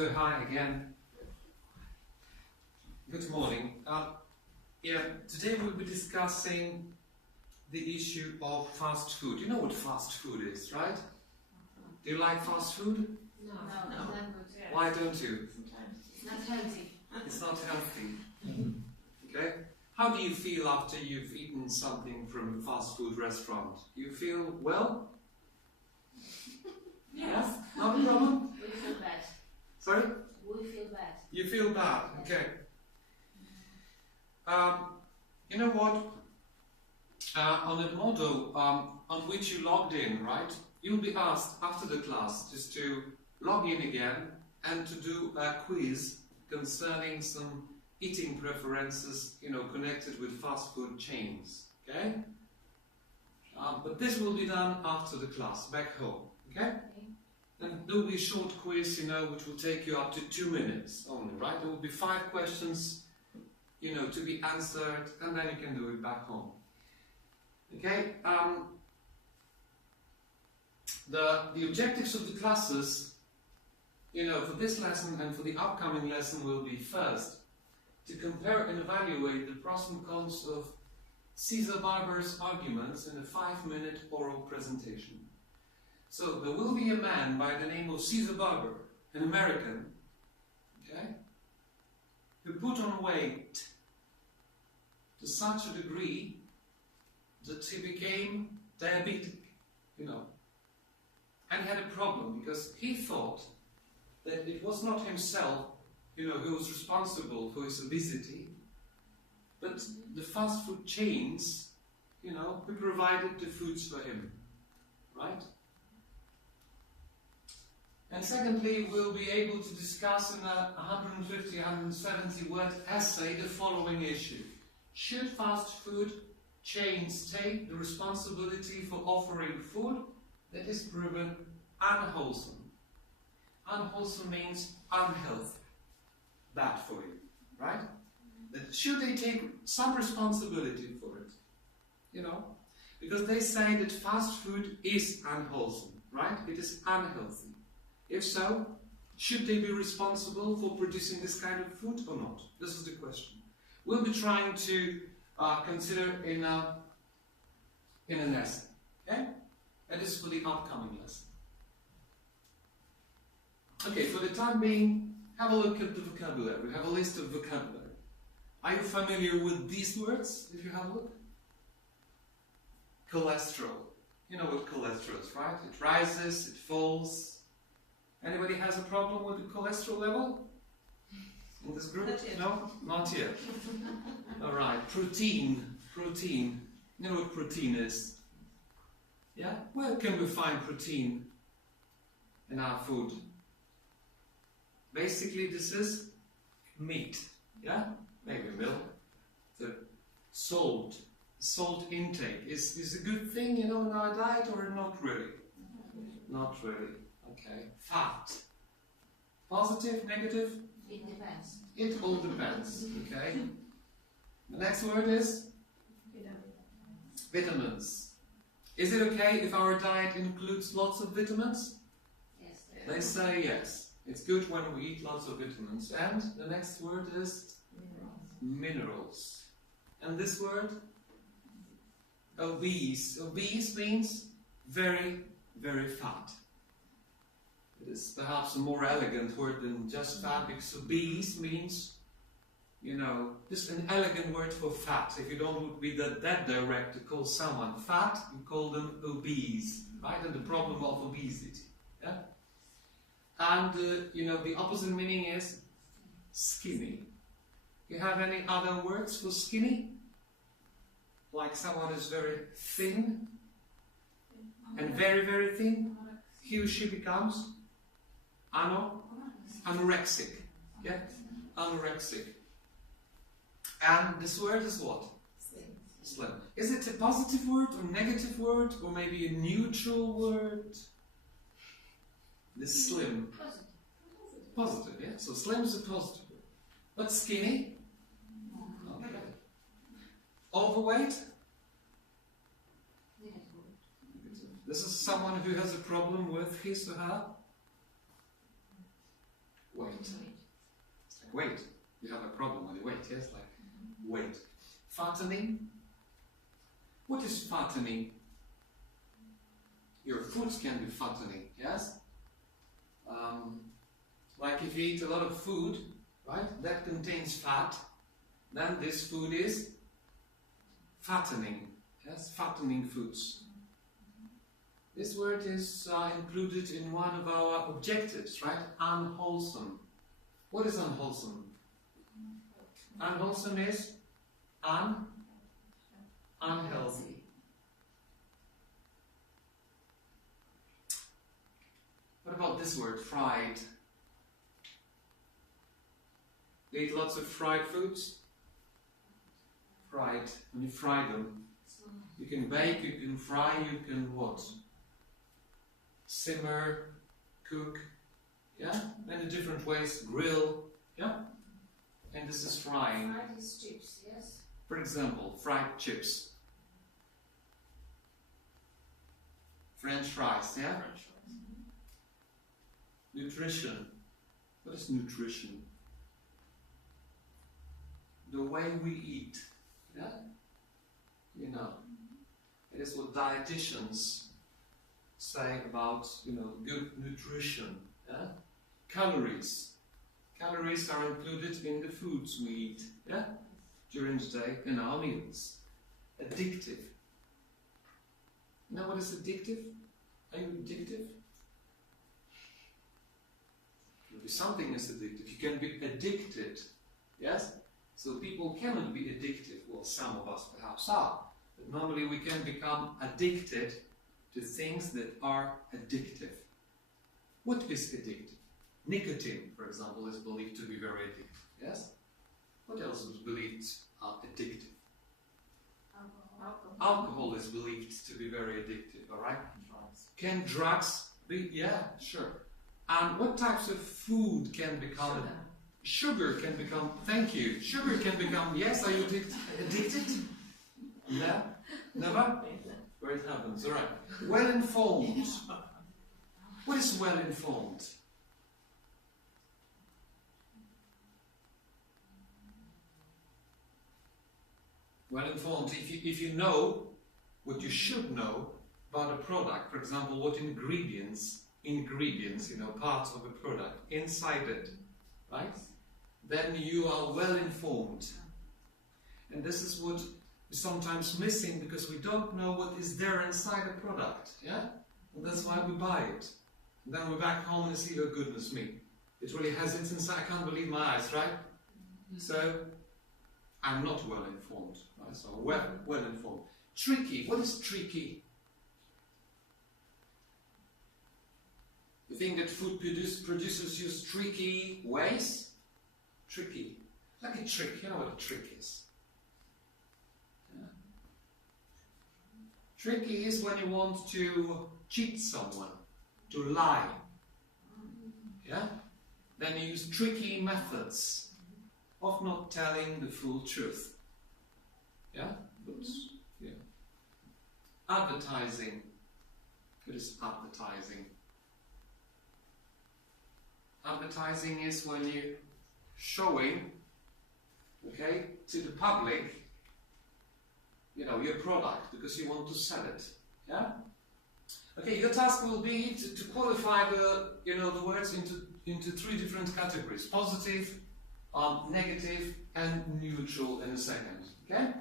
So hi again. Good morning. Today we'll be discussing the issue of fast food. You know what fast food is, right? Do you like fast food? No. Why don't you? It's not healthy. It's not healthy. Okay? How do you feel after you've eaten something from a fast food restaurant? You feel well? Yes. Not a problem? We feel bad. Sorry? We feel bad. You feel bad, okay. You know what? On the model on which you logged in, right? You'll be asked after the class just to log in again and to do a quiz concerning some eating preferences, connected with fast food chains, okay? But this will be done after the class, back home, okay? And there will be a short quiz, which will take you up to 2 minutes only, right? There will be 5 questions, to be answered, and then you can do it back home. Okay? The objectives of the classes, for this lesson and for the upcoming lesson will be first, to compare and evaluate the pros and cons of Caesar Barber's arguments in a 5-minute oral presentation. So there will be a man by the name of Caesar Barber, an American, okay, who put on weight to such a degree that he became diabetic, and he had a problem because he thought that it was not himself, who was responsible for his obesity, but the fast food chains, who provided the foods for him, right? And secondly, we'll be able to discuss in a 150, 170 word essay the following issue. Should fast food chains take the responsibility for offering food that is proven unwholesome? Unwholesome means unhealthy, bad for you, right? That should they take some responsibility for it? Because they say that fast food is unwholesome, right? It is unhealthy. If so, should they be responsible for producing this kind of food or not? This is the question. We'll be trying to consider in an essay, okay? And this is for the upcoming lesson. Okay, for the time being, have a look at the vocabulary. We have a list of vocabulary. Are you familiar with these words, if you have a look? Cholesterol. You know what cholesterol is, right? It rises, it falls. Anybody has a problem with the cholesterol level in this group? Not yet. No? Not yet. Alright, protein. Protein. You know what protein is? Yeah? Where can we find protein in our food? Basically, this is meat. Yeah? Maybe milk. The salt. Salt intake is a good thing, in our diet, or not really? Not really. Okay. Fat. Positive, negative? It depends. It all depends. Okay. The next word is? Vitamins. Is it okay if our diet includes lots of vitamins? Yes. They say yes. It's good when we eat lots of vitamins. And the next word is? Minerals. And this word? Obese. Obese means very, very fat. It is perhaps a more elegant word than just fat, because obese means, just an elegant word for fat. If you don't be that direct to call someone fat, you call them obese, right? And the problem of obesity. Yeah? And, the opposite meaning is skinny. You have any other words for skinny? Like someone is very thin and very, very thin, he or she becomes anorexic. Yeah? Anorexic. And this word is what? Slim. Is it a positive word or negative word or maybe a neutral word? The slim. Positive, yeah? So slim is a positive word. But skinny? Okay. Overweight? This is someone who has a problem with his or her Weight. Weight. You have a problem with the weight, yes? Like weight. Fattening. What is fattening? Your foods can be fattening, yes? Like if you eat a lot of food, right, that contains fat, then this food is fattening, yes? Fattening foods. This word is included in one of our objectives, right? Unwholesome. What is unwholesome? Unwholesome is unhealthy. What about this word, fried? You eat lots of fried foods? Fried. When you fry them, you can bake, you can fry, you can what? Simmer, cook, yeah? Many different ways, grill, yeah? And this is frying. Fried is chips, yes? For example, fried chips. French fries, yeah? French fries. Nutrition. What is nutrition? The way we eat, yeah? You know, it is what dietitians say about, you know, good nutrition, yeah? Calories. Calories are included in the foods we eat, yeah? During the day in our meals. Addictive. You know what is addictive? Are you addictive? Something is addictive. You can be addicted, yes? So people cannot be addictive. Well, some of us perhaps are. But normally we can become addicted to things that are addictive. What is addictive? Nicotine, for example, is believed to be very addictive, yes? What else is believed addictive? Alcohol. Alcohol is believed to be very addictive, alright? Drugs. Can drugs be? Yeah, sure. And what types of food can become? Sugar can become, thank you. Sugar can become, yes, are you addicted? Yeah? Never? Where it happens, alright. Well informed. What is well informed? Well informed, if you know what you should know about a product, for example, what ingredients, you know, parts of a product, inside it, right? Then you are well informed. And this is what is sometimes missing because we don't know what is there inside a product, yeah? And that's why we buy it. And then we're back home and see, oh goodness me, it really has it inside, I can't believe my eyes, right? So, I'm not well informed, right? So, well informed. Tricky, what is tricky? You think that food producers use tricky ways? Tricky. Like a trick, you know what a trick is? Yeah. Tricky is when you want to cheat someone, to lie. Yeah? Then you use tricky methods of not telling the full truth. Yeah? But, yeah. Advertising. What is advertising? Advertising is when you're showing, okay, to the public, you know, your product because you want to sell it. Yeah? Okay, your task will be to qualify the, you know, the words into three different categories: positive, negative, and neutral in a second. Okay?